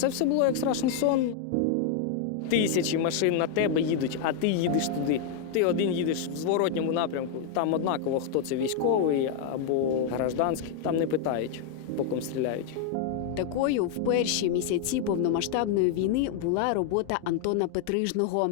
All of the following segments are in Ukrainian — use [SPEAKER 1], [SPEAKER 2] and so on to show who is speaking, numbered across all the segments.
[SPEAKER 1] Це все було як страшний сон. Тисячі машин на тебе їдуть, а ти їдеш туди. Ти один їдеш в зворотньому напрямку. Там однаково, хто це військовий або гражданський. Там не питають, по ком стріляють.
[SPEAKER 2] Такою в перші місяці повномасштабної війни була робота Антона Петрижного.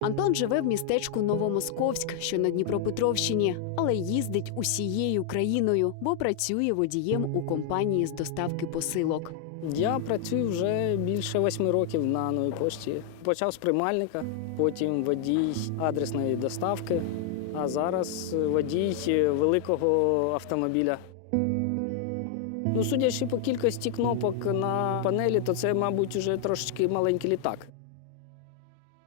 [SPEAKER 2] Антон живе в містечку Новомосковськ, що на Дніпропетровщині, але їздить усією країною, бо працює водієм у компанії з доставки посилок.
[SPEAKER 1] Я працюю вже більше восьми років на новій пошті. Почав з приймальника, потім водій адресної доставки, а зараз водій великого автомобіля. Ну, судячи по кількості кнопок на панелі, то це, мабуть, вже трошечки маленький літак.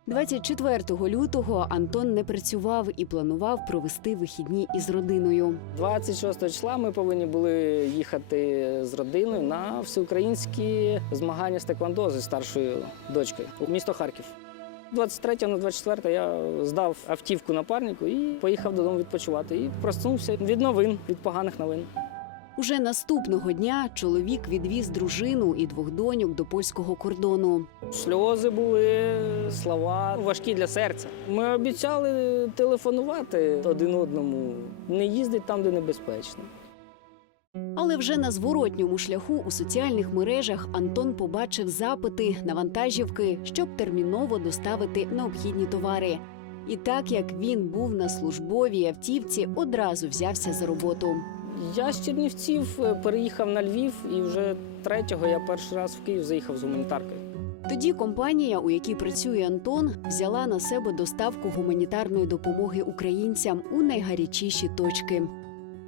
[SPEAKER 2] 24 лютого Антон не працював і планував провести вихідні із родиною.
[SPEAKER 1] 26 числа ми повинні були їхати з родиною на всеукраїнські змагання з теквондо зі старшою дочкою у місто Харків. 23 на 24 я здав автівку напарнику і поїхав додому відпочивати. І проснувся від новин, від поганих новин.
[SPEAKER 2] Уже наступного дня чоловік відвіз дружину і двох доньок до польського кордону.
[SPEAKER 1] Сльози були, слова важкі для серця. Ми обіцяли телефонувати один одному, не їздити там, де небезпечно.
[SPEAKER 2] Але вже на зворотньому шляху у соціальних мережах Антон побачив запити на вантажівки, щоб терміново доставити необхідні товари. І так як він був на службовій автівці, одразу взявся за роботу.
[SPEAKER 1] Я з Чернівців е, переїхав на Львів і вже третього я перший раз в Київ заїхав з гуманітаркою.
[SPEAKER 2] Тоді компанія, у якій працює Антон, взяла на себе доставку гуманітарної допомоги українцям у найгарячіші точки.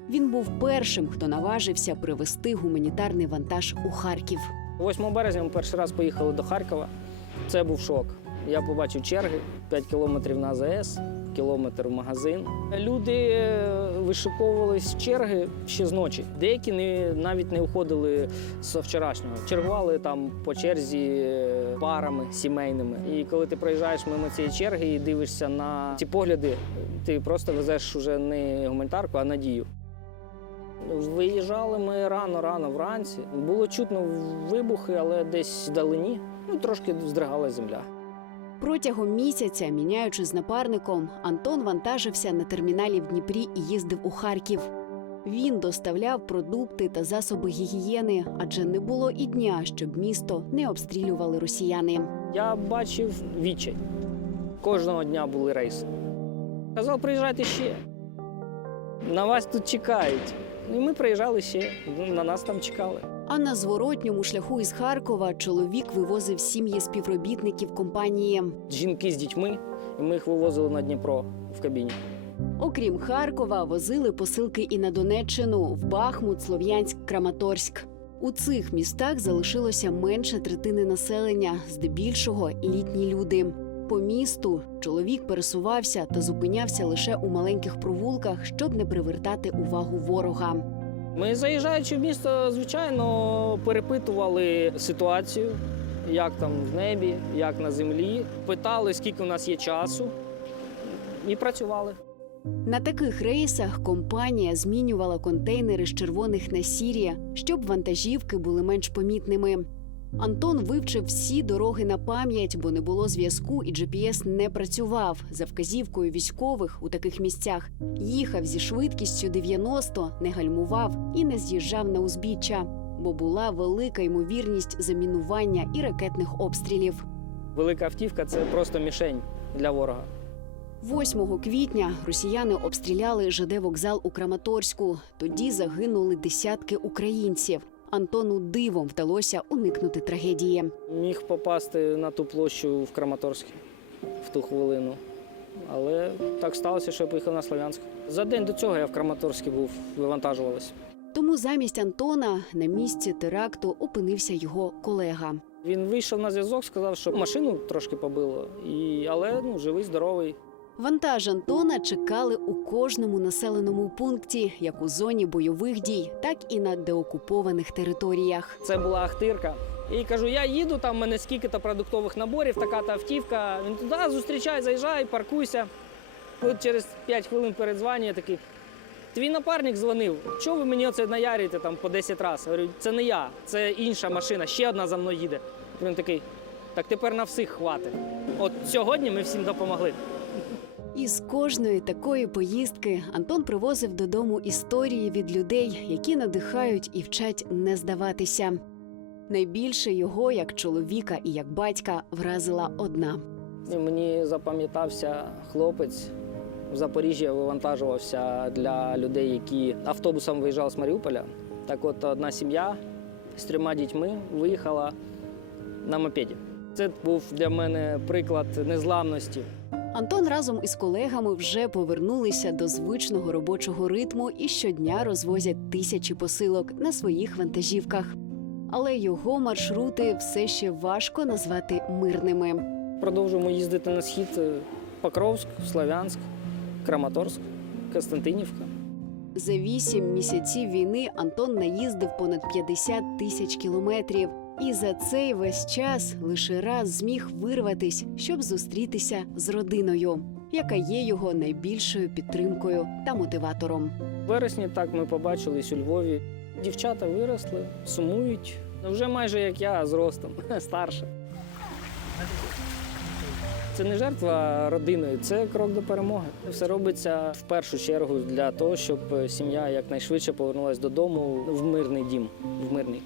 [SPEAKER 2] Він був першим, хто наважився привезти гуманітарний вантаж у Харків.
[SPEAKER 1] 8 березня ми перший раз поїхали до Харкова. Це був шок. Я побачив черги 5 кілометрів на АЗС, кілометр в магазин. Люди е, вишиковувались черги ще з ночі. Деякі не, навіть не уходили з вчорашнього. Чергували там по черзі е, парами сімейними. І коли ти проїжджаєш мимо цієї черги і дивишся на ці погляди, ти просто везеш уже не гуманітарку, а надію. Виїжджали ми рано-рано вранці. Було чутно вибухи, але десь вдалині. Ну, трошки здригала земля.
[SPEAKER 2] Протягом місяця, міняючи з напарником, Антон вантажився на терміналі в Дніпрі і їздив у Харків. Він доставляв продукти та засоби гігієни, адже не було і дня, щоб місто не обстрілювали росіяни.
[SPEAKER 1] Я бачив відчай. Кожного дня були рейси. Казав, приїжджайте ще. На вас тут чекають. І ми приїжджали ще, на нас там чекали.
[SPEAKER 2] А на зворотньому шляху із Харкова чоловік вивозив сім'ї співробітників компанії.
[SPEAKER 1] Жінки з дітьми, і ми їх вивозили на Дніпро в кабіні.
[SPEAKER 2] Окрім Харкова, возили посилки і на Донеччину в Бахмут, Слов'янськ, Краматорськ. У цих містах залишилося менше третини населення, здебільшого літні люди. По місту чоловік пересувався та зупинявся лише у маленьких провулках, щоб не привертати увагу ворога.
[SPEAKER 1] Ми, заїжджаючи в місто, звичайно, перепитували ситуацію, як там в небі, як на землі. Питали, скільки у нас є часу, і працювали.
[SPEAKER 2] На таких рейсах компанія змінювала контейнери з червоних на сірі, щоб вантажівки були менш помітними. Антон вивчив всі дороги на пам'ять, бо не було зв'язку, і GPS не працював. За вказівкою військових у таких місцях їхав зі швидкістю 90, не гальмував і не з'їжджав на узбіччя, бо була велика ймовірність замінування і ракетних обстрілів.
[SPEAKER 1] Велика автівка це просто мішень для ворога.
[SPEAKER 2] 8 квітня росіяни обстріляли ЖД вокзал у Краматорську. Тоді загинули десятки українців. Антону дивом вдалося уникнути трагедії.
[SPEAKER 1] Міг попасти на ту площу в Краматорськ в ту хвилину. Але так сталося, що я поїхав на Слов'янськ. За день до цього я в Краматорську був, вивантажувалися.
[SPEAKER 2] Тому замість Антона на місці теракту опинився його колега.
[SPEAKER 1] Він вийшов на зв'язок, сказав, що машину трошки побило, і... але ну, живий, здоровий.
[SPEAKER 2] Вантаж Антона чекали у кожному населеному пункті, як у зоні бойових дій, так і на деокупованих територіях.
[SPEAKER 1] Це була ахтирка. І кажу, я їду, там в мене скільки-то продуктових наборів, така-то автівка. Він туди зустрічай, заїжджай, паркуйся. От через 5 хвилин передзвання такий. Твій напарник дзвонив. Чого ви мені оце наярюєте там по 10 разів? Говорю, це не я, це інша машина, ще одна за мною їде. Він такий, так тепер на всіх хватить. От сьогодні ми всім допомогли.
[SPEAKER 2] І з кожної такої поїздки Антон привозив додому історії від людей, які надихають і вчать не здаватися. Найбільше його, як чоловіка і як батька, вразила одна.
[SPEAKER 1] Мені запам'ятався хлопець. В Запоріжжі вивантажувався для людей, які автобусом виїжджали з Маріуполя. Так от одна сім'я з трьома дітьми виїхала на мопеді. Це був для мене приклад незламності.
[SPEAKER 2] Антон разом із колегами вже повернулися до звичного робочого ритму і щодня розвозять тисячі посилок на своїх вантажівках. Але його маршрути все ще важко назвати мирними.
[SPEAKER 1] Продовжуємо їздити на схід е, Покровськ, Слов'янськ, Краматорськ, Костянтинівка.
[SPEAKER 2] За вісім місяців війни Антон наїздив понад 50 тисяч кілометрів. І за цей весь час лише раз зміг вирватись, щоб зустрітися з родиною, яка є його найбільшою підтримкою та мотиватором.
[SPEAKER 1] Вересні так ми побачились у Львові. Дівчата виросли, сумують. Вже майже як я з ростом, старше. Це не жертва родиною, це крок до перемоги. Все робиться в першу чергу для того, щоб сім'я якнайшвидше повернулася додому в мирний дім, в мирний.